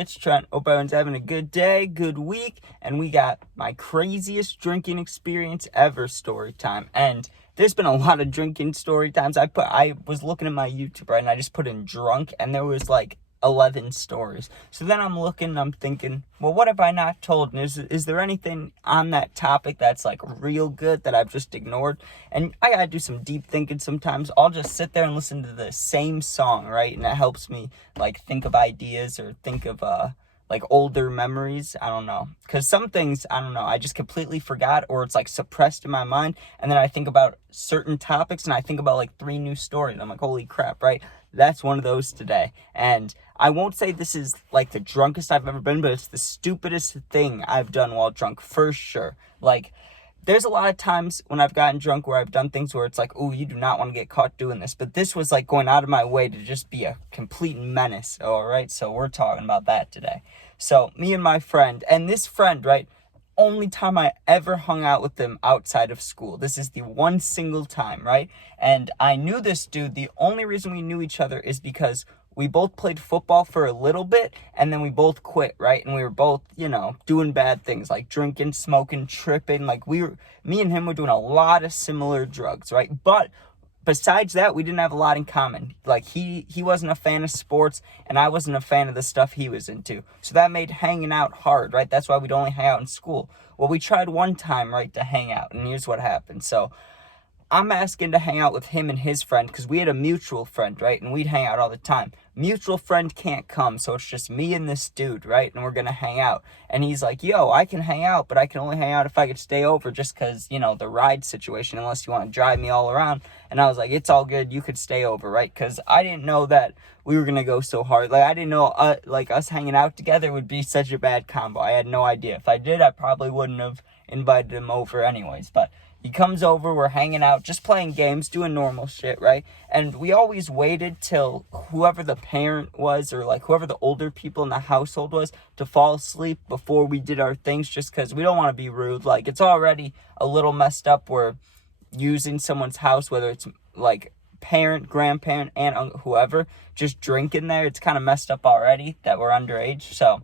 It's Trent. Hope everyone's having a good day, good week, and we got my craziest drinking experience ever story time. And there's been a lot of drinking story times. I was looking at my YouTube, right, and I just put in drunk, and there was like 11 stories. So then I'm looking and I'm thinking, well, what have I not told? And is there anything on that topic that's like real good that I've just ignored? And I gotta do some deep thinking sometimes. I'll just sit there and listen to the same song, right? And it helps me like think of ideas or think of like older memories. I don't know, because some things, I don't know, I just completely forgot, or it's like suppressed in my mind, and then I think about certain topics and I think about like 3 new stories. I'm like, holy crap, right? That's one of those today. And I won't say this is like the drunkest I've ever been, but it's the stupidest thing I've done while drunk, for sure. Like, there's a lot of times when I've gotten drunk where I've done things where it's like, oh, you do not want to get caught doing this. But this was like going out of my way to just be a complete menace. All right, so we're talking about that today. So me and my friend, and this friend, right, only time I ever hung out with them outside of school. This is the one single time, right? And I knew this dude. The only reason we knew each other is because we both played football for a little bit, and then we both quit, right? And we were both, doing bad things, like drinking, smoking, tripping. Like me and him were doing a lot of similar drugs, right? But besides that, we didn't have a lot in common. Like, he wasn't a fan of sports, and I wasn't a fan of the stuff he was into. So that made hanging out hard, right? That's why we'd only hang out in school. Well, we tried one time, right, to hang out, and here's what happened. So I'm asking to hang out with him and his friend because we had a mutual friend, right? And we'd hang out all the time. Mutual friend can't come, so it's just me and this dude, right? And we're going to hang out. And he's like, yo, I can hang out, but I can only hang out if I could stay over just because, the ride situation, unless you want to drive me all around. And I was like, it's all good. You could stay over, right? Because I didn't know that we were going to go so hard. Like, I didn't know, us hanging out together would be such a bad combo. I had no idea. If I did, I probably wouldn't have invited him over anyways. But he comes over, we're hanging out, just playing games, doing normal shit, right? And we always waited till whoever the parent was, or like whoever the older people in the household was, to fall asleep before we did our things, just because we don't want to be rude. Like, it's already a little messed up. We're using someone's house, whether it's like parent, grandparent, aunt, whoever, just drinking there. It's kind of messed up already that we're underage. So,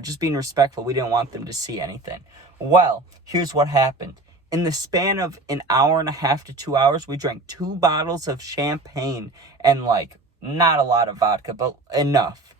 just being respectful. We didn't want them to see anything. Well, here's what happened. In the span of an hour and a half to 2 hours, we drank 2 bottles of champagne and, like, not a lot of vodka, but enough.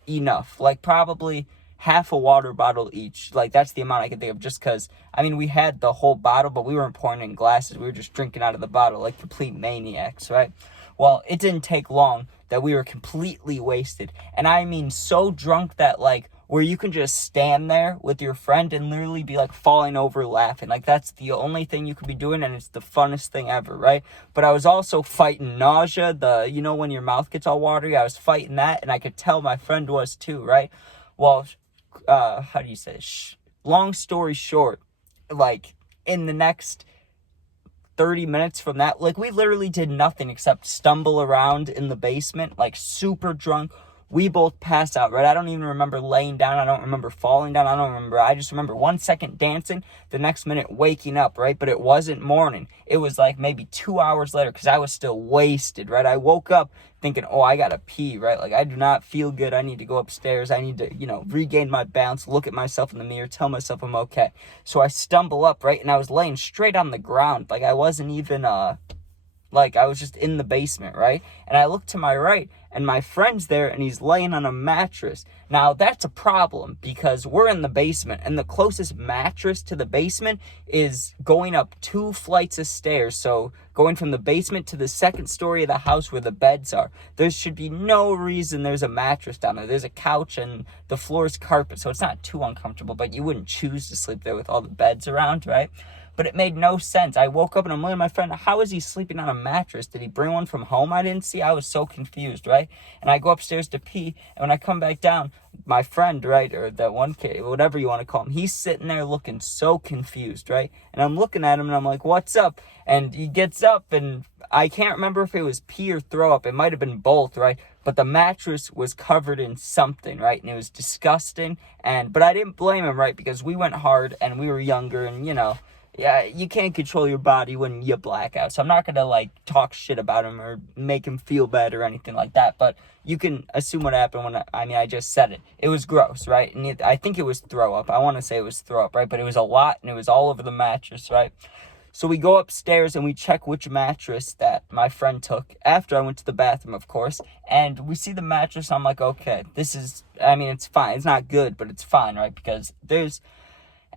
Like, probably half a water bottle each. Like, that's the amount I can think of, just because, we had the whole bottle, but we weren't pouring in glasses. We were just drinking out of the bottle like complete maniacs, right? Well, it didn't take long that we were completely wasted. And so drunk that, like, where you can just stand there with your friend and literally be like falling over laughing. Like, that's the only thing you could be doing, and it's the funnest thing ever, right? But I was also fighting nausea, when your mouth gets all watery. I was fighting that, and I could tell my friend was too, right? Well, how do you say this? Long story short, like, in the next 30 minutes from that, like, we literally did nothing except stumble around in the basement, like, super drunk. We both passed out, right? I don't even remember laying down. I don't remember falling down. I just remember 1 second dancing, the next minute waking up, right? But it wasn't morning. It was like maybe 2 hours later, because I was still wasted, right? I woke up thinking, oh, I gotta pee, right? Like, I do not feel good. I need to go upstairs. I need to, regain my balance, look at myself in the mirror, tell myself I'm okay. So I stumble up, right? And I was laying straight on the ground. Like, I wasn't even, I was just in the basement, right? And I look to my right, and my friend's there, and he's laying on a mattress. Now, that's a problem, because we're in the basement, and the closest mattress to the basement is going up 2 flights of stairs. So going from the basement to the second story of the house where the beds are. There should be no reason there's a mattress down there. There's a couch, and the floor is carpet, so it's not too uncomfortable, but you wouldn't choose to sleep there with all the beds around, right? But it made no sense. I woke up and I'm looking at my friend, how is he sleeping on a mattress? Did he bring one from home I didn't see? I was so confused, right? And I go upstairs to pee, and when I come back down, my friend, right, or that one kid, whatever you want to call him, he's sitting there looking so confused, right? And I'm looking at him, and I'm like, what's up? And he gets up, and I can't remember if it was pee or throw up. It might have been both, right? But the mattress was covered in something, right? And it was disgusting. But I didn't blame him, right? Because we went hard, and we were younger, and, yeah, you can't control your body when you black out. So I'm not gonna like talk shit about him or make him feel bad or anything like that. But you can assume what happened when I just said it. It was gross, right? And I think it was throw up. I want to say it was throw up, right? But it was a lot, and it was all over the mattress, right? So we go upstairs and we check which mattress that my friend took after I went to the bathroom, of course. And we see the mattress. I'm like, okay, this is, it's fine. It's not good, but it's fine, right? Because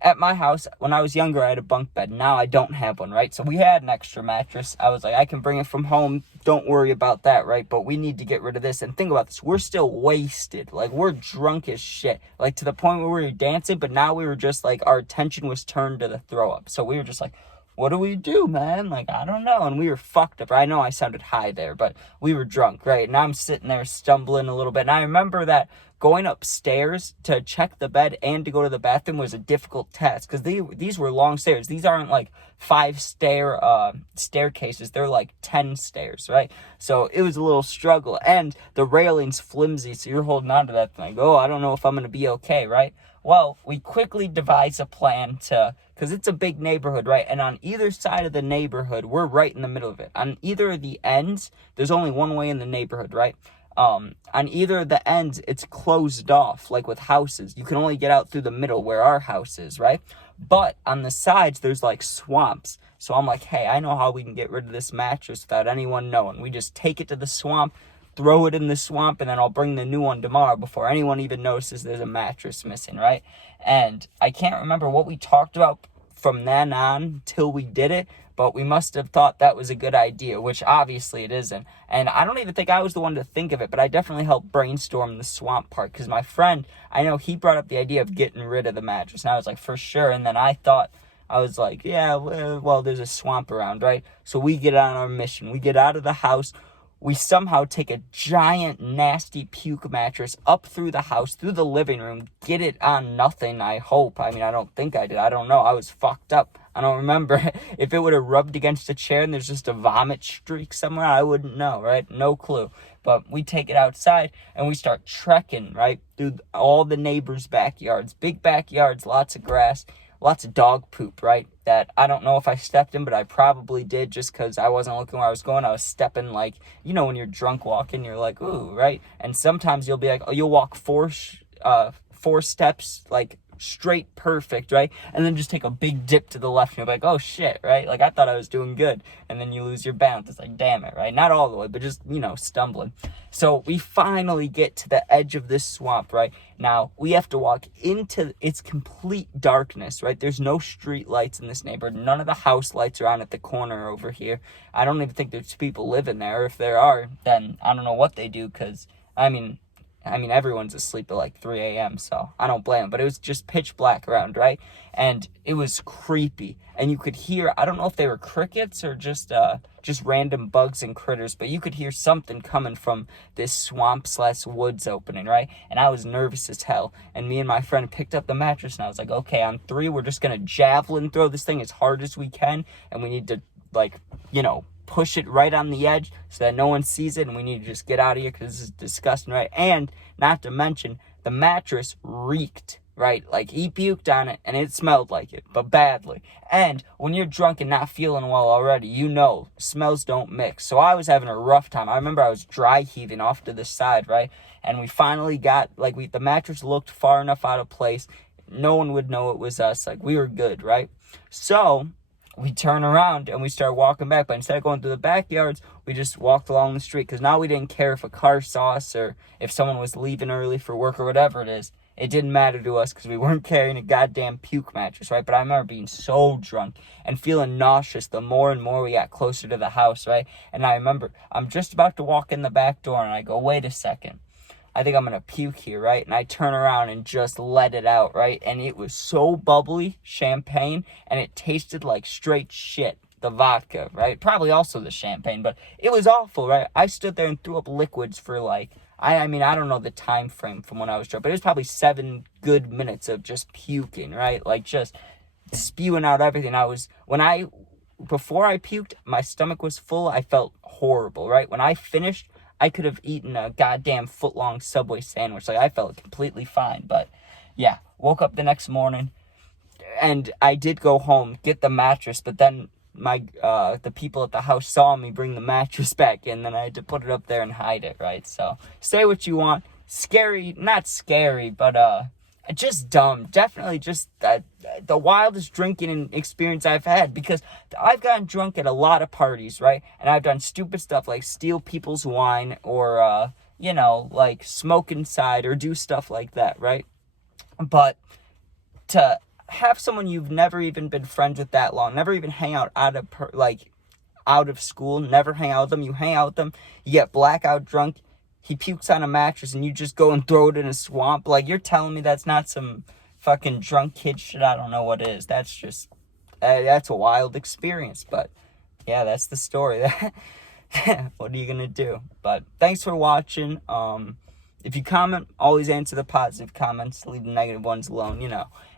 at my house, when I was younger, I had a bunk bed. Now I don't have one, right? So we had an extra mattress. I was like, I can bring it from home. Don't worry about that, right? But we need to get rid of this. And think about this. We're still wasted. Like, we're drunk as shit. Like, to the point where we were dancing, but now we were just, like, our attention was turned to the throw up. So we were just like, what do we do, man? Like, I don't know. And we were fucked up. I know I sounded high there, but we were drunk, right? And I'm sitting there stumbling a little bit. And I remember that going upstairs to check the bed and to go to the bathroom was a difficult task because these were long stairs. These aren't like 5 staircases. They're like 10 stairs, right? So it was a little struggle. And the railing's flimsy, so you're holding on to that thing. Oh, I don't know if I'm going to be okay, right? Well, we quickly devised a plan because it's a big neighborhood, right? And on either side of the neighborhood, we're right in the middle of it. On either of the ends, there's only one way in the neighborhood, right? On either of the ends, it's closed off, like with houses. You can only get out through the middle where our house is, right? But on the sides, there's like swamps. So I'm like, hey, I know how we can get rid of this mattress without anyone knowing. We just take it to the swamp, throw it in the swamp, and then I'll bring the new one tomorrow before anyone even notices there's a mattress missing, right? And I can't remember what we talked about from then on till we did it, but we must have thought that was a good idea, which obviously it isn't. And I don't even think I was the one to think of it, but I definitely helped brainstorm the swamp part, because my friend, I know he brought up the idea of getting rid of the mattress, and I was like, for sure. And then I was like, yeah, well, there's a swamp around, right? So we get on our mission. We get out of the house. We somehow take a giant, nasty puke mattress up through the house, through the living room, get it on nothing, I hope. I don't think I did. I don't know. I was fucked up. I don't remember. If it would have rubbed against a chair and there's just a vomit streak somewhere, I wouldn't know, right? No clue. But we take it outside and we start trekking, right, through all the neighbors' backyards. Big backyards, lots of grass, lots of dog poop, right? That I don't know if I stepped in, but I probably did just because I wasn't looking where I was going. I was stepping like, when you're drunk walking, you're like, ooh, right? And sometimes you'll be like, you'll walk four steps, like straight perfect, right? And then just take a big dip to the left and you're like, oh shit, right? Like I thought I was doing good. And then you lose your balance. It's like, damn it, right? Not all the way, but just, stumbling. So we finally get to the edge of this swamp, right? Now we have to walk into its complete darkness, right? There's no street lights in this neighborhood. None of the house lights are on at the corner over here. I don't even think there's people living there. If there are, then I don't know what they do, because everyone's asleep at like 3 a.m., so I don't blame them. But it was just pitch black around, right? And it was creepy. And you could hear, I don't know if they were crickets or just random bugs and critters, but you could hear something coming from this swamp/woods opening, right? And I was nervous as hell. And me and my friend picked up the mattress, and I was like, okay, on 3, we're just going to javelin throw this thing as hard as we can. And we need to, push it right on the edge so that no one sees it, and we need to just get out of here because this is disgusting, right? And not to mention, the mattress reeked, right? Like, he puked on it, and it smelled like it, but badly. And when you're drunk and not feeling well already, smells don't mix. So I was having a rough time. I remember I was dry heaving off to the side, right? And we finally got, the mattress looked far enough out of place. No one would know it was us. Like, we were good, right? So we turn around and we start walking back, but instead of going through the backyards, we just walked along the street, because now we didn't care if a car saw us or if someone was leaving early for work or whatever it is. It didn't matter to us because we weren't carrying a goddamn puke mattress, right? But I remember being so drunk and feeling nauseous the more and more we got closer to the house, right? And I remember I'm just about to walk in the back door and I go, wait a second. I think I'm going to puke here, right? And I turn around and just let it out, right? And it was so bubbly, champagne, and it tasted like straight shit, the vodka, right? Probably also the champagne, but it was awful, right? I stood there and threw up liquids for I don't know the time frame from when I was drunk, but it was probably 7 good minutes of just puking, right? Like just spewing out everything. Before I puked, my stomach was full. I felt horrible, right? When I finished, I could have eaten a goddamn foot-long Subway sandwich. Like, I felt completely fine. But, yeah, woke up the next morning. And I did go home, get the mattress, but then the people at the house saw me bring the mattress back in, then I had to put it up there and hide it, right? So say what you want. Scary, not scary, but just dumb. Definitely just the wildest drinking experience I've had, because I've gotten drunk at a lot of parties, right? And I've done stupid stuff like steal people's wine, or like smoke inside, or do stuff like that, right? But to have someone you've never even been friends with that long, never even hang out out of school, never hang out with them, you hang out with them, you get blackout drunk, he pukes on a mattress, and you just go and throw it in a swamp. Like, you're telling me that's not some fucking drunk kid shit? I don't know what is. That's just, that's a wild experience. But yeah, that's the story. What are you gonna do? But thanks for watching. If you comment, always answer the positive comments, leave the negative ones alone,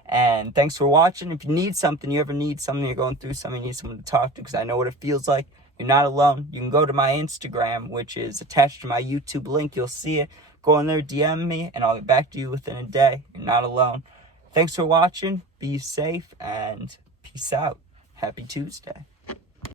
And thanks for watching. If you need something, you ever need something, you're going through something, you need someone to talk to, because I know what it feels like. You're not alone. You can go to my Instagram, which is attached to my YouTube link. You'll see it. Go on there, DM me, and I'll get back to you within a day. You're not alone. Thanks for watching. Be safe, and peace out. Happy Tuesday.